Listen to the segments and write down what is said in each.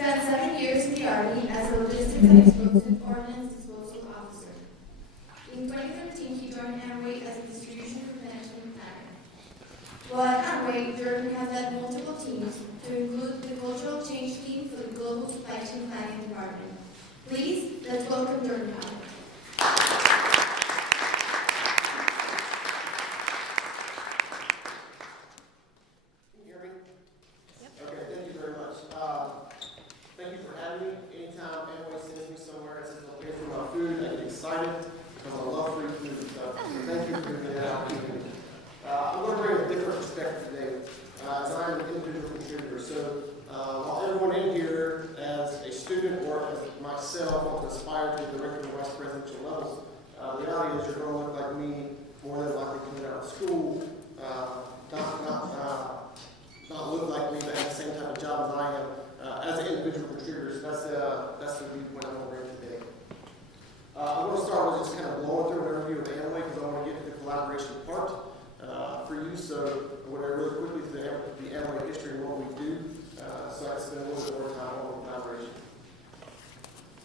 spent 7 years in the Army as a logistics and explosive ordnance disposal officer. In 2013, he joined Amway as a distribution replenishment planner. While at Amway, Jordan has led multiple teams, to include the cultural change team for the global supply chain planning department. Please, let's welcome Jordan Howell. Can you hear me? Yep. Okay, thank you very much. Thank you for having me. Anytime Amway sends me somewhere and says they'll pay for my food, I get excited because I love free food. So thank you for giving me that opportunity. I'm going to bring a different perspective today, as I'm an individual contributor. So while everyone in here, as a student or as myself, want to aspire to the director and vice presidential levels, the reality is you're going to look like me more than likely coming out of school, not look like me, but have the same type of job as I am as an individual contributor. So that's the viewpoint I'm going to bring today. I'm going to start with just kind of blowing through an overview of Amway because I want to get to the collaboration part for you. So I'm going to really quickly to the Amway history and what we do, so I can spend a little bit more time on collaboration.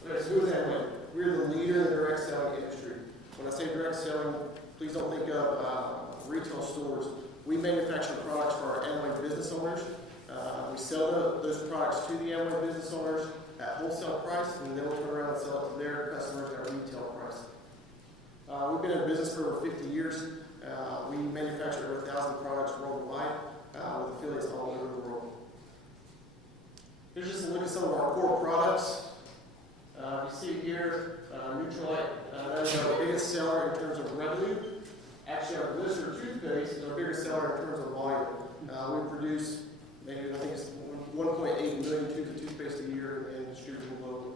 Okay, so who is Amway? We're the leader in the direct selling industry. When I say direct selling, please don't think of retail stores. We manufacture products for our Amway business owners. We sell those products to the Amway business owners at wholesale price, and then we'll turn around and sell it to their customers at retail price. We've been in business for over 50 years. We manufacture over 1,000 products worldwide with affiliates all over the world. Here's just a look at some of our core products. You see here, Neutralite, that is our biggest seller in terms of revenue. Actually, our Blister toothpaste is our biggest seller in terms of volume. We produce, maybe I think it's 1.8 million tubes of toothpaste a year and distribute them globally.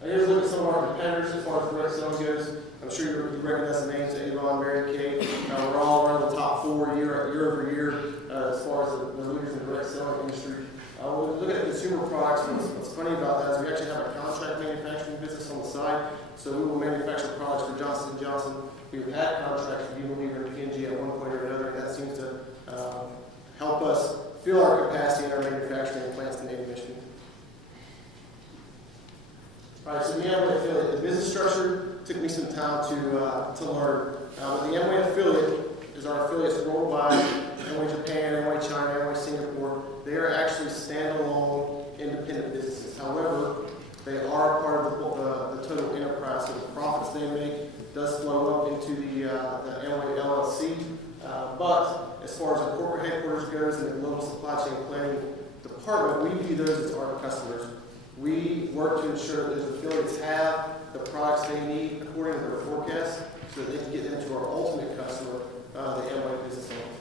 Here's a look at some of our competitors as far as direct selling goes. I'm sure you recognize the names: Avon, Mary Kay. We're all around the top 4 year over year as far as the leaders in the direct selling industry. When we look at consumer products, what's funny about that is we actually have a contract manufacturing business on the side. So we will manufacture products for Johnson & Johnson. We've had contracts with Unilever and P&G at one point or another, and that seems to help us fill our capacity in our manufacturing plants in Navy, Michigan. All right, so the Amway affiliate, the business structure took me some time to learn. But the Amway affiliate is our affiliates worldwide: Amway Japan, Amway China, Amway Singapore. They are actually standalone, independent businesses. However, they are part of the total enterprise, so the profits they make does flow up into the Amway LLC. But as far as our corporate headquarters goes and the global supply chain planning department, we view those as our customers. We work to ensure that those affiliates have the products they need according to their forecast, so that they can get them to our ultimate customer, the Amway business owner.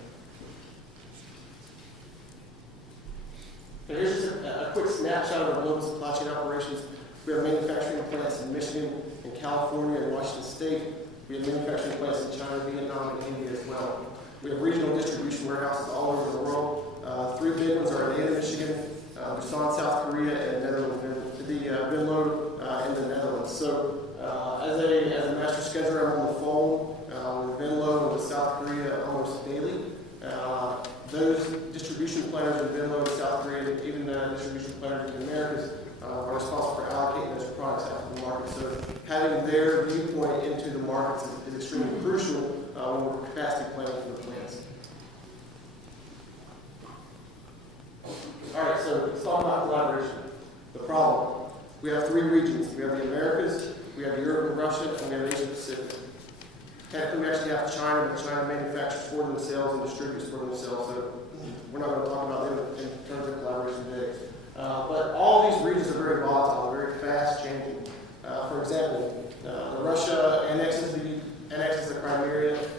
So here's just a quick snapshot of our global supply chain operations. We have manufacturing plants in Michigan, in California, and Washington State. We have manufacturing plants in China, Vietnam, and India as well. We have regional distribution warehouses all over the world. 3 big ones are in Atlanta, Michigan, Busan, South Korea, and Venlo in the Netherlands. So as a master scheduler, I'm on the phone with Venlo and with South Korea almost daily. Those distribution planners in Venlo and South Korea, even distribution planners in the Americas, are responsible for allocating those products out to the market. So having their viewpoint into the markets is extremely crucial when we're capacity planning for the plants. All right, so let's talk about collaboration. The problem. We have 3 regions. We have the Americas, we have Europe and Russia, and we have Asia Pacific. Technically, we actually have China, but China manufactures for themselves and distributes for themselves, so we're not going to talk about them in terms of collaboration today. But all these regions are very volatile, very fast changing. For example, Russia annexes the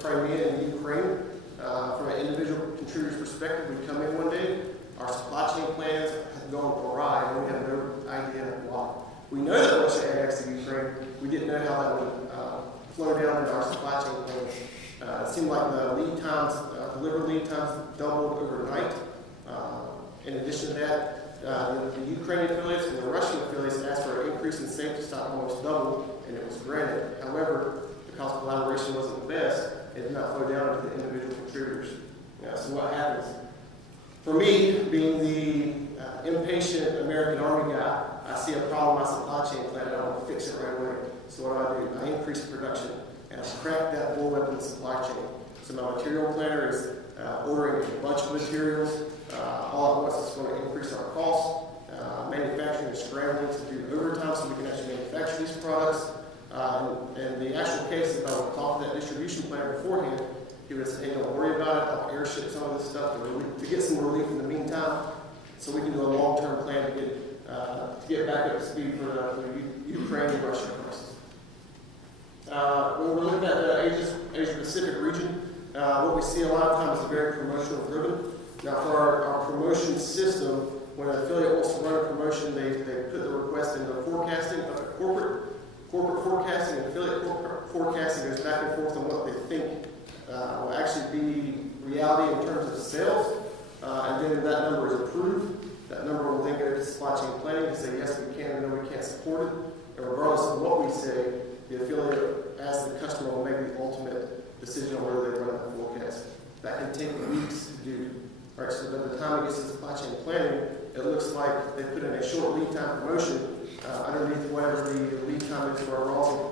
Crimea and Ukraine. From an individual contributor's perspective, we come in one day, our supply chain plans have gone awry, and we have no idea why. We know that Russia annexed Ukraine. We didn't know how that would flow down into our supply chain plans. It seemed like the lead times, delivery lead times doubled overnight. In addition to that, the Ukrainian affiliates and the Russian affiliates asked for an increase in safety stock almost doubled, and it was granted. However, because collaboration wasn't the best, it did not flow down to the individual contributors. So what happens? For me, being the impatient American Army guy, I see a problem in my supply chain plan and I want to fix it right away. So what do? I increase production and I crack that bullwhip in the supply chain. So my material planner is ordering a bunch of materials all at once. It's going to increase our costs. Manufacturing is scrambling to do overtime so we can actually manufacture these products. And the actual case, if I would talk to that distribution planner beforehand, he would say, hey, don't worry about it. I'll airship some of this stuff to get some relief in the meantime, so we can do a long-term plan to get back up to speed for the Ukraine and Russia crisis. When we're looking at the Asia-Pacific region, what we see a lot of times is very promotional driven. Now, for our promotion system, when an affiliate wants to run a promotion, they put the request into forecasting, corporate forecasting and affiliate forecasting goes back and forth on what they think will actually be reality in terms of sales, and then that number is approved. That number will then go to supply chain planning to say, yes, we can, or no, we can't support it. And regardless of what we say, the affiliate, as the customer, will make the ultimate decision on whether they run the forecast. That can take weeks to do. All right, so by the time it gets to supply chain planning, it looks like they put in a short lead time promotion underneath whatever the lead time is for our raw